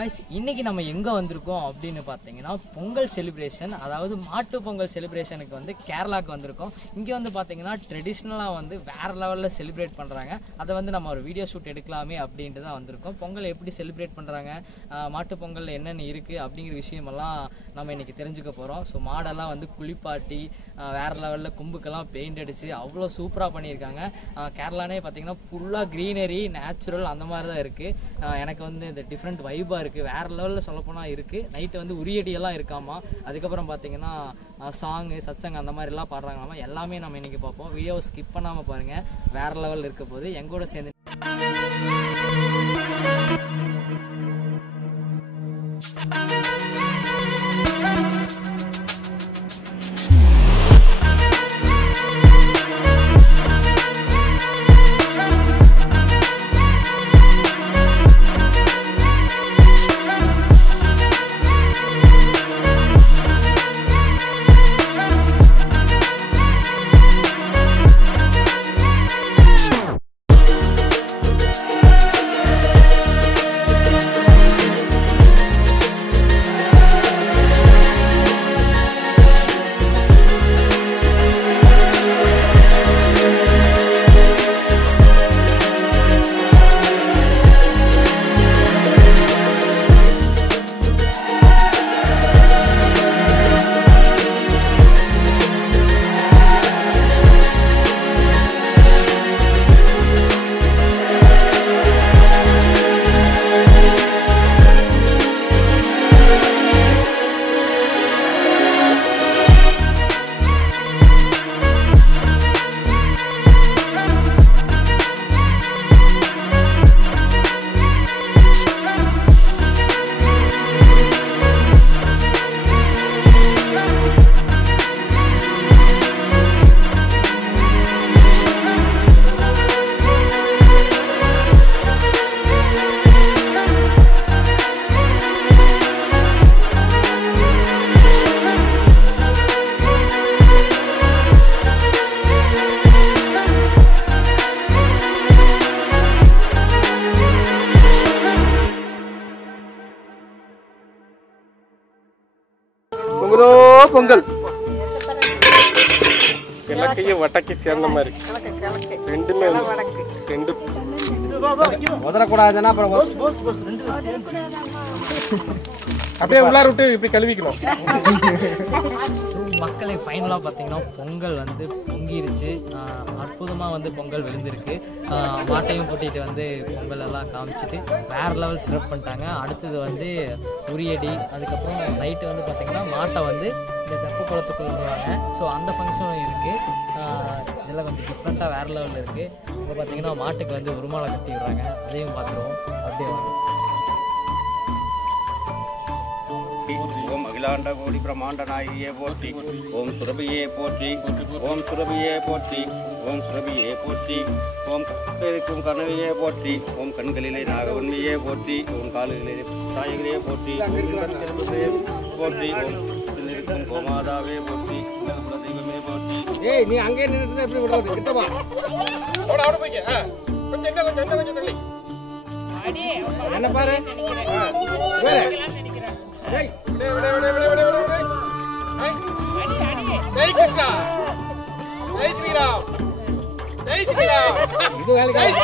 Guys இன்னைக்கு நம்ம எங்க வந்திருக்கோம் அப்படினு பாத்தீங்கன்னா பொங்கல் செலிப்ரேஷன் அதாவது மாட்டு பொங்கல் செலிப்ரேஷனுக்கு வந்து கேரளாக்கு வந்திருக்கோம். இங்க வந்து பாத்தீங்கன்னா ட்ரெடிஷனலா வந்து வேற லெவல்ல செலிப்ரேட் பண்றாங்க. அத வந்து நம்ம ஒரு வீடியோ ஷூட் எடுக்கலாமே அப்படினு தான் வந்திருக்கோம். பொங்கல் எப்படி செலிப்ரேட் பண்றாங்க, மாட்டு பொங்கல்ல என்னென்ன இருக்கு அப்படிங்கிற விஷயம் எல்லாம் நம்ம இன்னைக்கு தெரிஞ்சுக்க போறோம். சோ மாடெல்லாம் வந்து குளிப்பாட்டி வேற லெவல்ல கும்புக்கெல்லாம் பெயிண்ட் அடிச்சு அவ்வளவு சூப்பரா பண்ணியிருக்காங்க. கேரளானே பாத்தீங்கன்னா ஃபுல்லா கிரீனரி நேச்சுரல் அந்த மாதிரி தான் இருக்கு. எனக்கு வந்து இந்த டிஃப்ரெண்ட் வைபா இருக்கு, வேற லெவல்ல சொல்ல போனா இருக்கு. நைட் வந்து உரியடி எல்லாம் இருக்காமா. அதுக்கப்புறம் பாத்தீங்கன்னா சாங் சத்சங் அந்த மாதிரி எல்லாம் பாடுறாங்களாமா. எல்லாமே நம்ம இன்னைக்கு பார்ப்போம். வீடியோவை ஸ்கிப் பண்ணாம பாருங்க, வேற லெவல் இருக்க போது. எங்கூட சேர்ந்து பொங்கல் கிழக்கையே வடக்கே சேர்ந்த மாதிரி ரெண்டுமே ரெண்டு உதறக்கூடாதுன்னா அப்புறம் அப்படியே உள்ளார விட்டு இப்படி கழுவிக்கணும். மக்களை ஃபைனலாக பார்த்தீங்கன்னா பொங்கல் வந்து பொங்கிருச்சு. அற்புதமாக வந்து பொங்கல் விழுந்திருக்கு. மாட்டையும் கூட்டிகிட்டு வந்து பொங்கல் எல்லாம் காமிச்சிட்டு வேறு லெவல் சிறப்பு பண்ணிட்டாங்க. அடுத்தது வந்து உரியடி, அதுக்கப்புறம் நைட்டு வந்து பார்த்திங்கன்னா மாட்டை வந்து இந்த தெப்ப குளத்துக்குள்ள வருவாங்க. ஸோ அந்த ஃபங்க்ஷனும் இருக்குது. இதெல்லாம் கொஞ்சம் டிஃப்ரெண்ட்டாக வேறு லெவலில் இருக்குது. இங்கே பார்த்தீங்கன்னா மாட்டுக்கு வந்து உருமாலை கட்டி விடுறாங்க, அதையும் பார்த்துருவோம். அப்படியே வாங்க. ओम अखिलांड कोटि ब्रह्मांड नायिके पोट्टी ओम सुरभिये पोट्टी ओम सुरभिये पोट्टी ओम सुरभिये पोट्टी ओम कनविये पोट्टी ओम कनकलिले नागवन्विये पोट्टी ओम कालिले सायिले पोट्टी पोट्टी ओम निरुक्कम गोमादावे पोट्टी कुलदेवमे पोट्टी ஏய் நீ அங்கே நின்னுட்டு எப்படி விடுறது? கிட்ட வா. ஓட ஓட போய்ங்க. கொஞ்சம் தள்ளி. அடி என்ன பாரு. வேற Hey! Jai Krishna! Jai Shri Ram! Jai Shri Ram! Itu kali guys.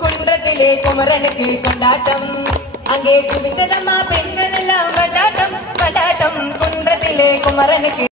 குன்றத்திலே குமரனுக்கு கொண்டாட்டம், அங்கே குவிந்ததம்மா பெண்கள் எல்லாம் கொண்டாட்டம் கொண்டாட்டம். குன்றத்திலே குமரனுக்கு